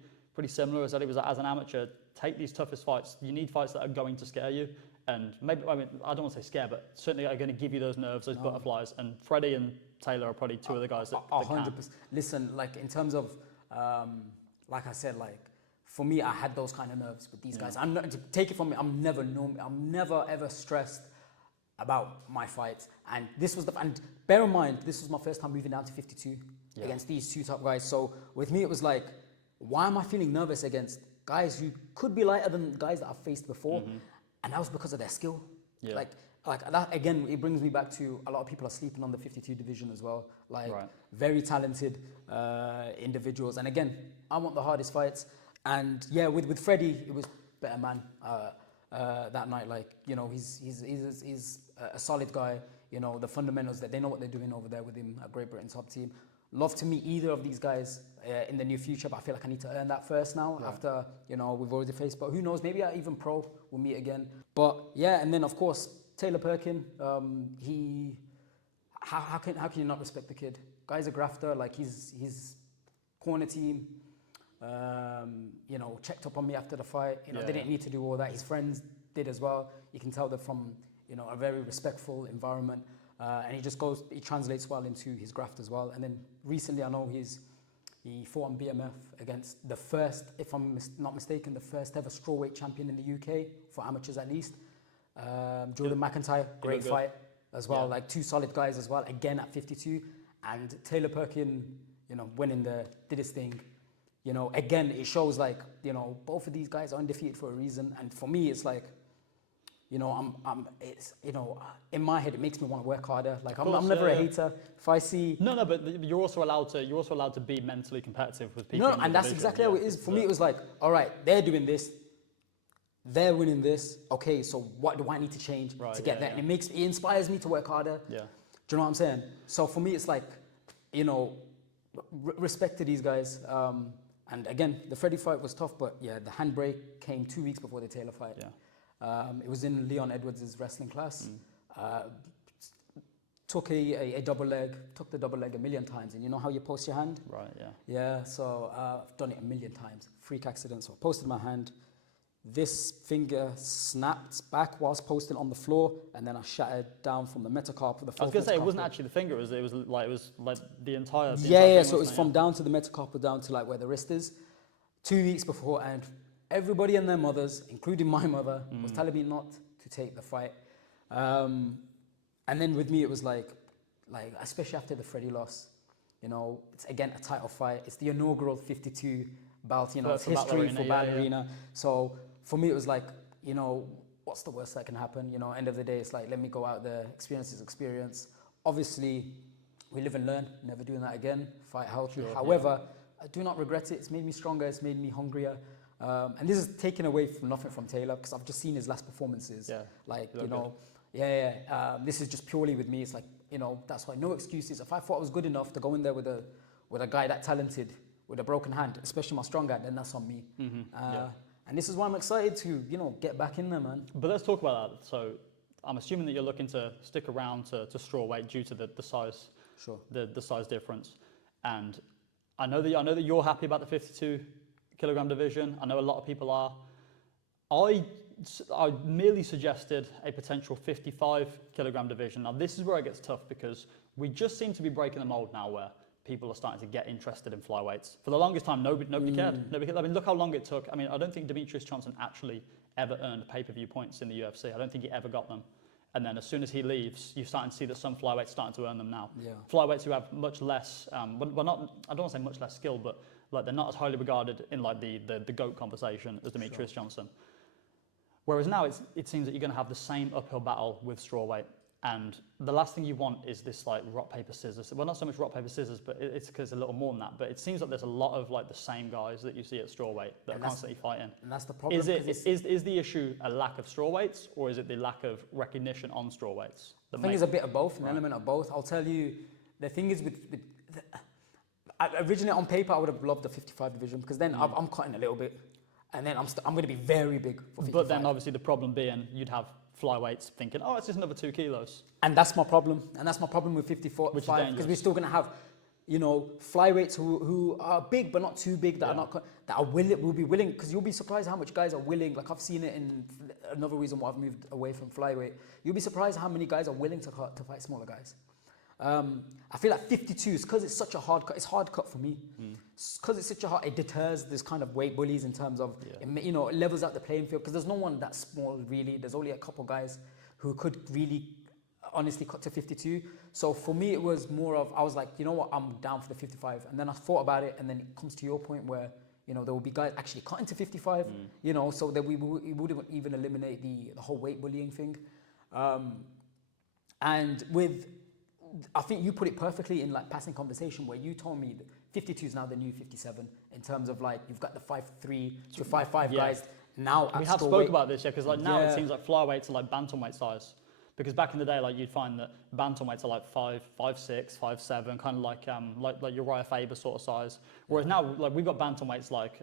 similar. As he was as an amateur, take these toughest fights. You need fights that are going to scare you. And maybe, I don't want to say scare, but certainly are going to give you those nerves, those butterflies. And Freddie and Taylor are probably 2 of the guys that 100%. Listen, like in terms of, like I said, like for me, I had those kind of nerves with these guys. I'm not, to take it from me, I'm never ever stressed about my fights. And and bear in mind, this was my first time moving down to 52 against these 2 top guys. So with me, it was like, why am I feeling nervous against guys who could be lighter than guys that I've faced before? And that was because of their skill. Yeah. Like that, again, it brings me back to a lot of people are sleeping on the 52 division as well. Like very talented individuals. And again, I want the hardest fights. And yeah, with Freddie, it was better man that night. Like, he's a solid guy. The fundamentals, that they know what they're doing over there with him at Great Britain top team. Love to meet either of these guys in the near future, but I feel like I need to earn that first now. Right. After, you know, we've already faced. But who knows? Maybe at even pro we'll meet again. But yeah, and then of course Taylor Perkin. How can you not respect the kid? Guy's a grafter. Like he's corner team. You know, checked up on me after the fight. You know, they didn't need to do all that. His friends did as well. You can tell they're from, you know, a very respectful environment. And he translates well into his graft as well. And then recently, I know he fought on BMF against the first, if I'm not mistaken, the first ever strawweight champion in the UK, for amateurs at least. Jordan McIntyre, great fight as well. Like two solid guys as well, again at 52. And Taylor Perkin, you know, did his thing. You know, again, it shows like, you know, both of these guys are undefeated for a reason. And for me, it's like, you know, it's, you know, in my head, it makes me want to work harder. Like, I'm never a hater. If I see... No, but you're also allowed to be mentally competitive with people. No, and that's exactly how it is. For me, it was like, all right, they're doing this. They're winning this. Okay, so what do I need to change to get there? And it inspires me to work harder. Yeah. Do you know what I'm saying? So for me, it's like, you know, respect to these guys. And again, the Freddie fight was tough, but yeah, the handbrake came 2 weeks before the Taylor fight. Yeah. It was in Leon Edwards' wrestling class. Took a double leg, took the double leg a million times. And you know how you post your hand? Right, yeah. Yeah, so I've done it a million times. Freak accident. So I posted my hand. This finger snapped back whilst posting on the floor, and then I shattered down from the metacarp. I was going to say, it wasn't actually the finger, it was like the entire... Yeah, so it was from down to the metacarpal down to like where the wrist is. 2 weeks before, and everybody and their mothers, including my mother, was telling me not to take the fight. And then with me, it was like especially after the Freddie loss, you know, it's again a title fight. It's the inaugural 52 belt, you know, it's history for Ballerina. So for me, it was like, you know, what's the worst that can happen? You know, end of the day, it's like, let me go out there, experience. Obviously, we live and learn, never doing that again, fight healthy. However, I do not regret it. It's made me stronger, it's made me hungrier. And this is taken away from nothing from Taylor, because I've just seen his last performances. Yeah. Like, you know, this is just purely with me. It's like, you know, that's why no excuses. If I thought I was good enough to go in there with a guy that talented, with a broken hand, especially my strong hand, then that's on me. And this is why I'm excited to, you know, get back in there, man. But let's talk about that. So I'm assuming that you're looking to stick around to strawweight due to the size, the size difference. And I know that you're happy about the 52 kilogram division. I know a lot of people are. I merely suggested a potential 55 kilogram division. Now this is where it gets tough, because we just seem to be breaking the mold now where people are starting to get interested in flyweights. For the longest time, nobody cared. Nobody cared. I mean, look how long it took. I mean, I don't think Demetrius Johnson actually ever earned pay-per-view points in the UFC. I don't think he ever got them. And then as soon as he leaves, you're starting to see that some flyweights starting to earn them now. Yeah. Flyweights who have much less, well, not, I don't want to say much less skill, but like they're not as highly regarded in like the GOAT conversation as Demetrius Johnson. Whereas now it seems that you're going to have the same uphill battle with strawweight. And the last thing you want is this like rock, paper, scissors. Well, not so much rock, paper, scissors, but it's because a little more than that. But it seems like there's a lot of like the same guys that you see at strawweight that are constantly fighting. And that's the problem. Is the issue a lack of strawweights, or is it the lack of recognition on strawweights? I think it's a bit of both, an element of both. I'll tell you, the thing is originally on paper, I would have loved the 55 division, because then I'm cutting a little bit. And then I'm going to be very big for 55. But then obviously the problem being you'd have flyweights thinking, oh, it's just another 2 kilos. And that's my problem. And that's my problem with 54, because we're still going to have, you know, flyweights who are big but not too big, will be willing, because you'll be surprised how much guys are willing. Like I've seen it in another reason why I've moved away from flyweight. You'll be surprised how many guys are willing to fight smaller guys. I feel like 52 is because it's such a hard cut. It's hard cut for me. Because it's such a hard, it deters this kind of weight bullies in terms of, you know, it levels out the playing field, because there's no one that small really. There's only a couple guys who could really honestly cut to 52. So for me, it was more of, I was like, you know what, I'm down for the 55. And then I thought about it, and then it comes to your point where, you know, there will be guys actually cutting to 55, you know, so that we wouldn't even eliminate the whole weight bullying thing. And with, I think you put it perfectly in like passing conversation, where you told me that 52 is now the new 57 in terms of like you've got the 5'3" to 5'5" guys now. We have spoke about this, because like now it seems like flyweights are like bantamweight size. Because back in the day, like you'd find that bantamweights are like 5'6", 5'7", kind of like Uriah Faber sort of size. Whereas now, like we've got bantamweights like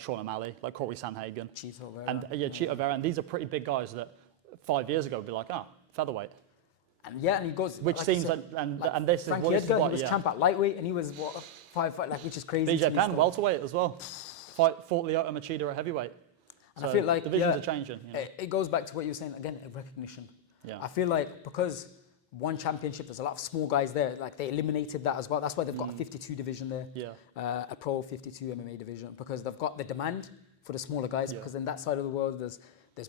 Sean O'Malley, like Corey Sanhagen, Chito Vera. and Chito Vera, and these are pretty big guys that 5 years ago would be like, featherweight. And he goes. Which like seems you said, and this Frankie is what Edgar, this is he was champ at lightweight, and he was what 5 foot, like, which is crazy. BJ Penn, welterweight as well. Fought Lyoto Machida at heavyweight. And So I feel like divisions are changing. You know? It goes back to what you were saying again, recognition. Yeah. I feel like because one championship, there's a lot of small guys there. Like they eliminated that as well. That's why they've got a 52 division there. Yeah. A pro 52 MMA division, because they've got the demand for the smaller guys. Yeah. Because in that side of the world, there's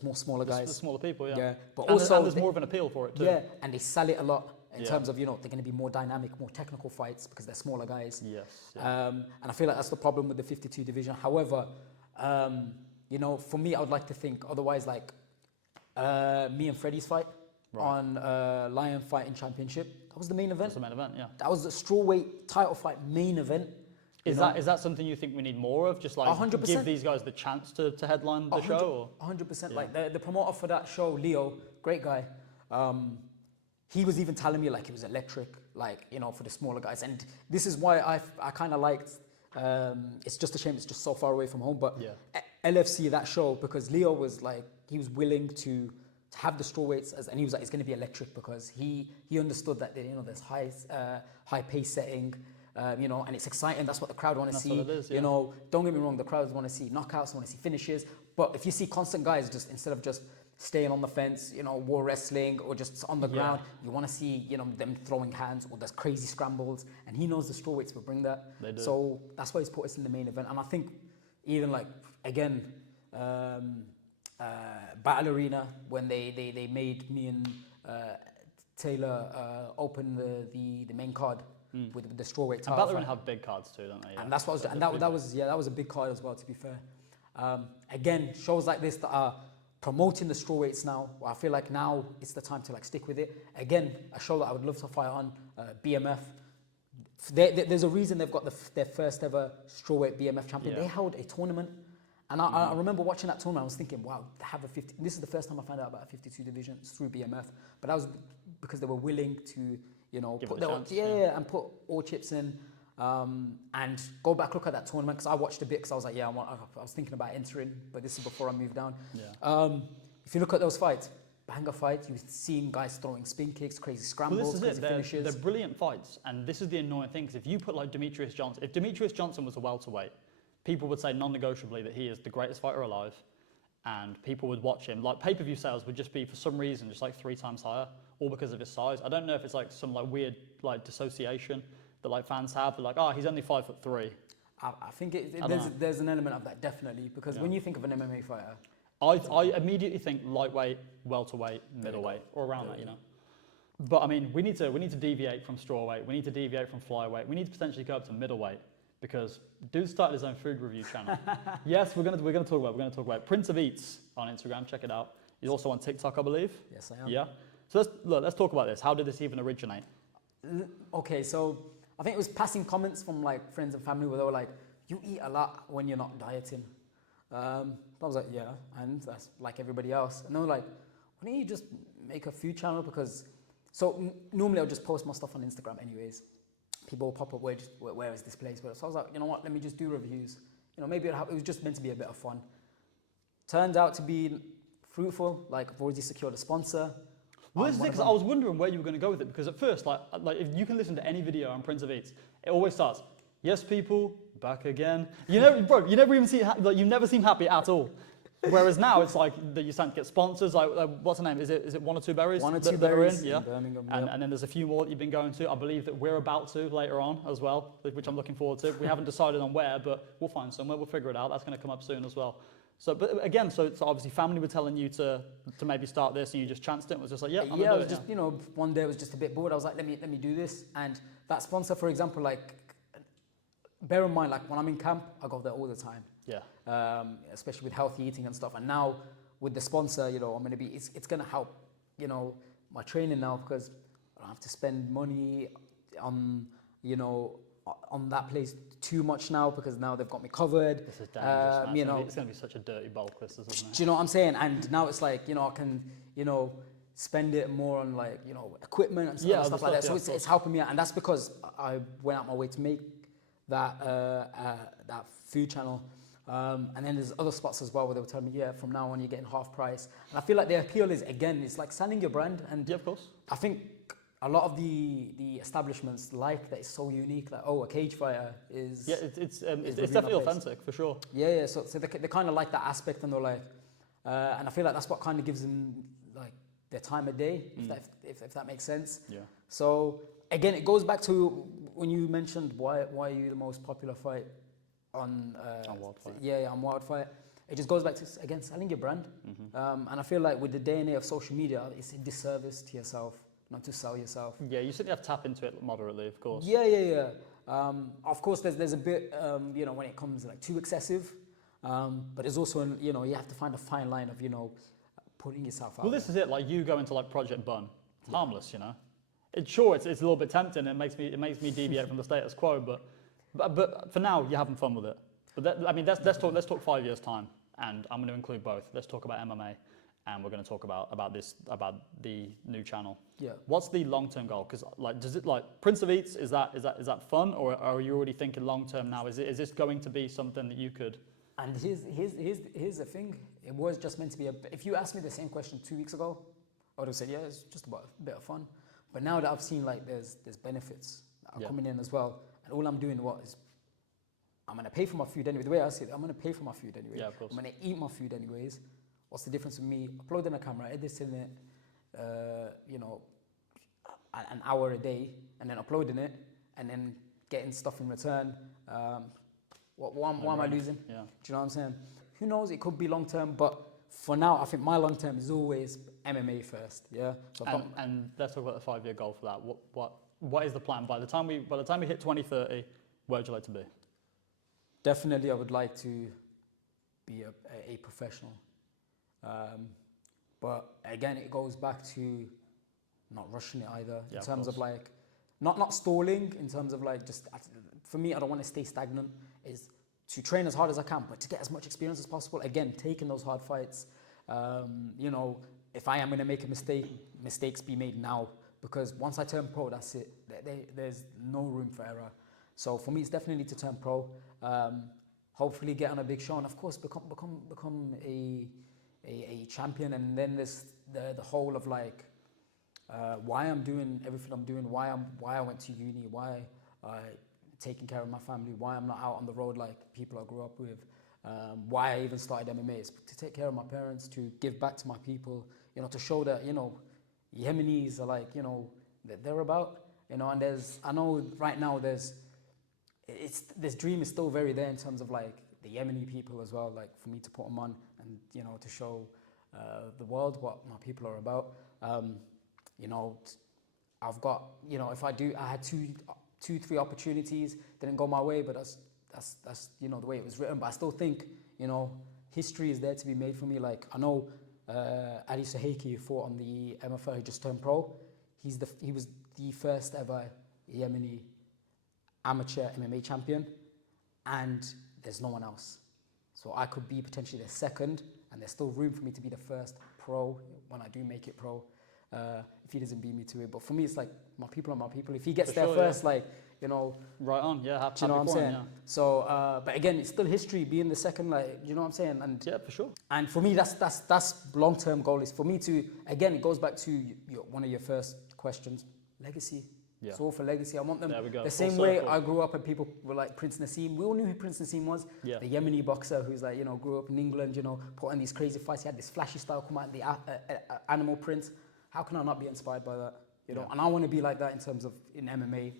more smaller guys. The smaller people, yeah. Yeah. But And also there's more of an appeal for it too. Yeah, and they sell it a lot in Yeah. terms of, they're going to be more dynamic, more technical fights because they're smaller guys. Yes. Yeah. And I feel like that's the problem with the 52 division. However, for me, I would like to think otherwise. Like me and Freddie's fight on Lion Fighting Championship, that was the main event. That's the main event, yeah. That was the strawweight title fight main event. Is that something you think we need more of? Just like 100%. give these guys the chance to headline the show? Or? 100%. Yeah. Like the promoter for that show, Leo, great guy. He was even telling me like it was electric, like, for the smaller guys. And this is why I kind of liked, it's just a shame it's just so far away from home, but LFC, that show, because Leo was like, he was willing to have the strawweights, and he was like, it's going to be electric because he understood that, there's high pace setting, and it's exciting. That's what the crowd want to see. What it is, yeah. Don't get me wrong, the crowd want to see knockouts, want to see finishes. But if you see constant guys, just instead of just staying on the fence, war wrestling or just on the ground, you want to see, them throwing hands or there's crazy scrambles. And he knows the strawweights will bring that. They do. So that's why he's put us in the main event. And I think even like, again, Battle Arena, when they made me and Taylor open the main card with the strawweight title. And Battle Arena have big cards too, don't they? Yeah. And that's what was, and that was a big card as well, to be fair. Again, shows like this that are promoting the strawweights now. Well, I feel like now it's the time to like stick with it. Again, a show that I would love to fight on, BMF. There's a reason they've got their first ever strawweight BMF champion. Yeah. They held a tournament. And I remember watching that tournament, I was thinking, wow, they have a 50. This is the first time I found out about a 52 division through BMF. But that was because they were willing to, put their chance, and put all chips in. And go back, look at that tournament, because I watched a bit, because I was like, I was thinking about entering, but this is before I moved down. Yeah. If you look at those fights, banger fights, you've seen guys throwing spin kicks, crazy scrambles, Well, this is crazy it. finishes. They're brilliant fights, and this is the annoying thing, because if you put like Demetrius Johnson was a welterweight, people would say non-negotiably that he is the greatest fighter alive, and people would watch him. Like pay-per-view sales would just be, for some reason, just like 3 times higher, all because of his size. I don't know if it's like some like weird like dissociation that like fans have. They're like, he's only 5'3". I think there's an element of that, definitely, because when you think of an MMA fighter, I immediately think lightweight, welterweight, middleweight, or around that, But I mean, we need to deviate from strawweight. We need to deviate from flyweight. We need to potentially go up to middleweight, because dude started his own food review channel. Yes, we're gonna talk about it. Prince of Eats on Instagram. Check it out. He's also on TikTok, I believe. Yes, I am. Yeah. So let's talk about this. How did this even originate? Okay, so I think it was passing comments from like friends and family where they were like, "You eat a lot when you're not dieting." I was like, "Yeah," and that's like everybody else. And they were like, "Why don't you just make a food channel?" Because normally I'll just post my stuff on Instagram anyways. People will pop up, where is this place? So I was like, you know what? Let me just do reviews. Maybe it was just meant to be a bit of fun. Turned out to be fruitful. Like I've already secured a sponsor. Well, this is it, because I was wondering where you were going to go with it, because at first, like if you can listen to any video on Prince of Eats, it always starts, "Yes, people, back again." You never seem happy at all. Whereas now it's like that you're starting to get sponsors. Like what's the name? Is it One or Two Berries? One or Two that are Berries in? Yeah. in Birmingham. And then there's a few more that you've been going to. I believe that we're about to later on as well, which I'm looking forward to. We haven't decided on where, but we'll find somewhere. We'll figure it out. That's going to come up soon as well. So, but again, so obviously family were telling you to maybe start this, and you just chanced it. It was just like, yeah, I'm gonna do it was it, just one day I was just a bit bored. I was like, let me do this. And that sponsor, for example, like bear in mind, like when I'm in camp, I go there all the time. Yeah. Especially with healthy eating and stuff. And now with the sponsor, I'm going to be, it's going to help, my training now, because I don't have to spend money on, on that place too much now, because now they've got me covered. This is dangerous, man. It's going to be such a dirty bulk, this isn't it? Do you know what I'm saying? And now it's like, I can, spend it more on like, you know, equipment and Yeah, stuff the like that. stuff, So yeah, of it's helping me out, and that's because I went out my way to make that that food channel. And then there's other spots as well where they were telling me, yeah, from now on you're getting half price. And I feel like the appeal is, again, it's like selling your brand. And Yeah, of course. I think a lot of the establishments like that it's so unique. Like, oh, a cage fighter is Yeah, it's reviewing definitely our place. authentic for sure. Yeah. So they kind of like that aspect, and they're like, and I feel like that's what kind of gives them like their time of day, if that makes sense. Yeah. So again, it goes back to when you mentioned why are you the most popular fight on Wildfire. Yeah, on Wildfire. It just goes back to, again, selling your brand. And I feel like with the day and age of social media, it's a disservice to yourself not to sell yourself. Yeah, you certainly have to tap into it moderately, of course. Yeah. Of course, there's a bit, you know, when it comes like too excessive, but there's also, you know, you have to find a fine line of, you know, putting yourself out. Well, this is it. Like you go into like Project Bun, it's harmless, you know. It's sure it's a little bit tempting. It makes me deviate from the status quo, but for now you're having fun with it. But let's talk 5 years time, and I'm going to include both. Let's talk about MMA, and we're going to talk about the new channel. Yeah. What's the long-term goal? Because like, does it like Prince of Eats? Is that fun, or are you already thinking long-term now? Is this going to be something that you could? And here's the thing. It was just meant to be if you asked me the same question 2 weeks ago, I would have said, yeah, it's just about a bit of fun. But now that I've seen like there's benefits that are coming in as well, and all I'm doing is I'm gonna pay for my food anyway. The way I see it, I'm gonna pay for my food anyway. Yeah, of course. I'm gonna eat my food anyways. What's the difference with me uploading a camera, editing it, you know, an hour a day, and then uploading it, and then getting stuff in return? Why am I losing? Yeah. Do you know what I'm saying? Who knows? It could be long term, but for now, I think my long term is always MMA first. Yeah. So and let's talk about the 5-year goal for that. What is the plan by the time we hit 2030? Where would you like to be? Definitely, I would like to be a professional. But again, it goes back to not rushing it either. Yeah, in terms of like, not stalling. In terms of like, just for me, I don't want to stay stagnant. Is to train as hard as I can, but to get as much experience as possible. Again, taking those hard fights. You know, if I am going to make a mistake, mistakes be made now, because once I turn pro, that's it. There's no room for error. So for me, it's definitely to turn pro. Hopefully, get on a big show, and of course, become a champion. And then there's the whole of like why I'm doing everything I'm doing, why I went to uni, why I taking care of my family, why I'm not out on the road like people I grew up with, why I even started MMA. It's to take care of my parents, to give back to my people, you know, to show that, you know, Yemenis are like, you know, they're about, you know. And I know right now this dream is still very there in terms of like the Yemeni people as well, like for me to put them on and, you know, to show the world what my people are about. You know, I've got, you know, I had two, 3 opportunities, didn't go my way, but that's you know, the way it was written. But I still think, you know, history is there to be made for me. Like, I know Ali Saheki, who fought on the MFL, who just turned pro. He was the first ever Yemeni amateur MMA champion, and there's no one else. So I could be potentially the second, and there's still room for me to be the first pro when I do make it pro. If he doesn't beat me to it, but for me, it's like my people are my people. If he gets there first, like, you know, right on, yeah, happy, do you know what I'm saying? Yeah. So, but again, it's still history being the second, like, you know what I'm saying? And yeah, for sure. And for me, that's long-term goal is for me to, again, it goes back to one of your first questions, legacy. Yeah. It's all for legacy. I want them There we go. the Full same way circle. I grew up and people were like Prince Nassim. We all knew who Prince Nassim was. Yeah. The Yemeni boxer who's like, you know, grew up in England, you know, put on these crazy fights. He had this flashy style, come out in the animal print. How can I not be inspired by that? You know, and I want to be like that in terms of in MMA.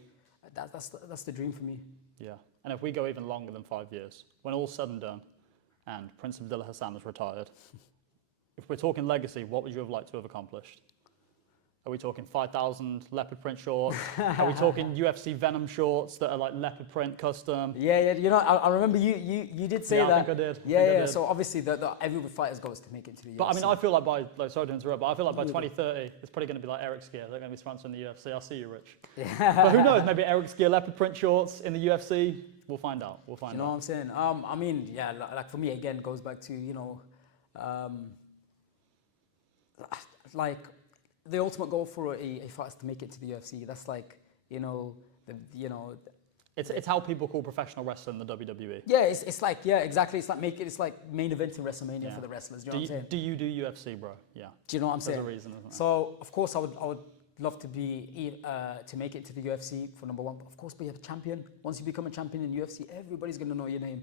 That's the dream for me. Yeah, and if we go even longer than 5 years, when all's said and done, and Prince Abdillah Hassan is retired, if we're talking legacy, what would you have liked to have accomplished? Are we talking 5,000 leopard print shorts? Are we talking UFC Venom shorts that are like leopard print custom? Yeah. You know, I remember you did say that. I think I did. Yeah. So obviously, every fighter's goal is to make it to the UFC. But I mean, I feel like sorry to interrupt, but I feel like by 2030, it's probably going to be like Eric's gear. They're going to be sponsoring the UFC. I'll see you, Rich. But who knows? Maybe Eric's gear leopard print shorts in the UFC. We'll find out. You know what I'm saying? I mean, yeah, like for me, again, goes back to, you know, like the ultimate goal for a fighter is to make it to the UFC. That's like, you know, It's how people call professional wrestling the WWE. yeah, it's like, yeah, exactly. It's like main event in WrestleMania Yeah. for the wrestlers. Do you know what I'm saying? Do you do UFC, bro? Yeah. Do you know what I'm saying? There's a reason, isn't there? So of course I would love to be to make it to the UFC for number one. But of course, be a champion. Once you become a champion in UFC, everybody's gonna know your name.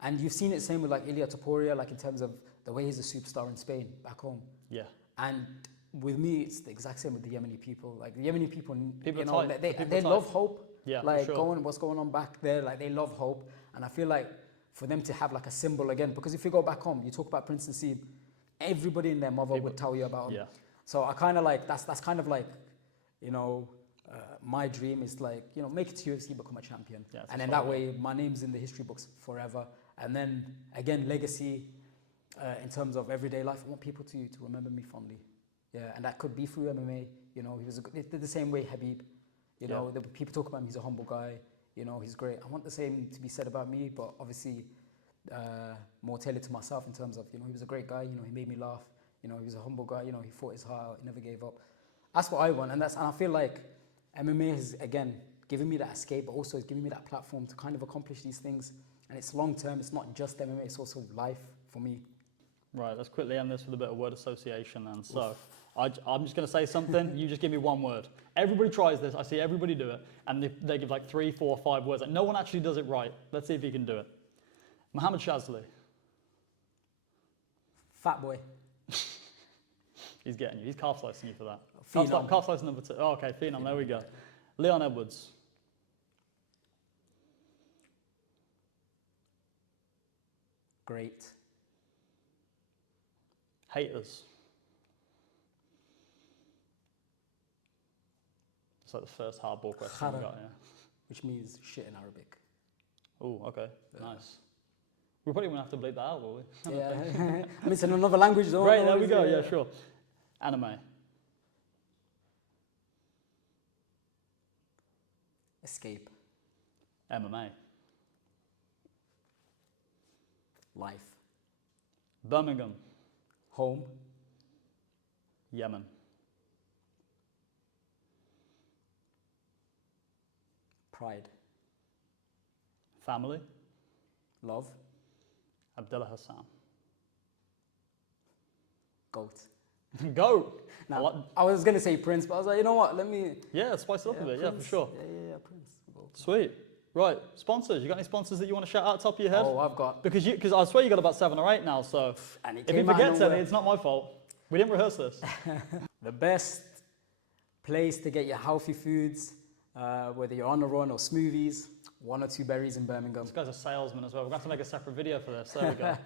And you've seen it same with like Ilia Topuria, like in terms of the way he's a superstar in Spain, back home. Yeah. And with me, it's the exact same with the Yemeni people. Like the Yemeni people, People you are know, tight. they People are tight. love hope. Yeah, for like sure. what's going on back there. Like they love hope, and I feel like for them to have like a symbol again, because if you go back home, you talk about Prince Nasib, everybody and their mother would tell you about him. Yeah. So I kind of like that's kind of like, you know, my dream is like, you know, make it to UFC, become a champion, Yeah, it's and then solid that way my name's in the history books forever. And then again, legacy in terms of everyday life. I want people to remember me fondly. Yeah, and that could be through MMA. You know, he was the same way Habib. You know, the people talk about him. He's a humble guy. You know, he's great. I want the same to be said about me, but obviously more tailored to myself in terms of, you know, he was a great guy. You know, he made me laugh. You know, he was a humble guy. You know, he fought his heart out. He never gave up. That's what I want, and I feel like MMA has again given me that escape, but also it's giving me that platform to kind of accomplish these things. And it's long term. It's not just MMA. It's also life for me. Right, let's quickly end this with a bit of word association then. So, I'm just going to say something, you just give me one word. Everybody tries this, I see everybody do it, and they give like 3, 4, 5 words. Like, no one actually does it right. Let's see if you can do it. Mohammed Shazli. Fat boy. He's getting you. He's calf slicing you for that. Phenom. Calf slicing number 2. Oh, okay, Phenom, there we go. Leon Edwards. Great. Haters. It's like the first hardball question we got here. Which means shit in Arabic. Oh, okay, nice. We probably won't have to bleep that out, will we? Yeah. I mean, it's in another language though. Great, there we go, yeah, sure. Anime. Escape. MMA. Life. Birmingham. Home. Yemen. Pride. Family. Love. Abdillah Hassan. Goat. Go! Now, I was going to say Prince, but I was like, you know what, let me... Yeah, spice it up a bit, yeah, for sure. Yeah, Prince. Sweet. Right, sponsors. You got any sponsors that you want to shout out top of your head? Oh, I've got... Because I swear you got about 7 or 8 now, so And it if you came out forget of 10, nowhere. it's not my fault. We didn't rehearse this. The best place to get your healthy foods, whether you're on the run or smoothies, 1 or 2 berries in Birmingham. This guy's a salesman as well. We're going to have to make a separate video for this. There we go.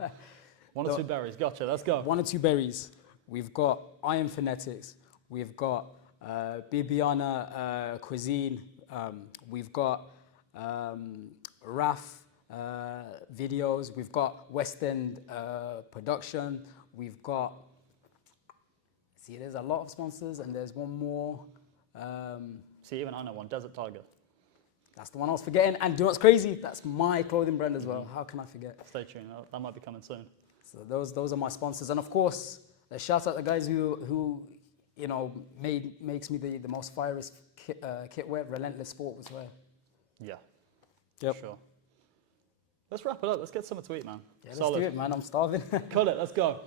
1 or 2 berries. Gotcha. Let's go. 1 or 2 berries. We've got Iron Phonetics. We've got Bibiana Cuisine. We've got RAF videos. We've got West End Production. We've got... See, there's a lot of sponsors, and there's one more. See, even I know one. Desert Tiger. That's the one I was forgetting. And do you know what's crazy? That's my clothing brand as well. How can I forget? Stay tuned. That might be coming soon. So those are my sponsors. And of course, let's shout out the guys who you know, makes me the most fierce kitwear. Relentless Sport was wear. Yeah. Yep. Sure. Let's wrap it up. Let's get something to eat, man. Yeah, let's do it, man. I'm starving. Cut it. Let's go.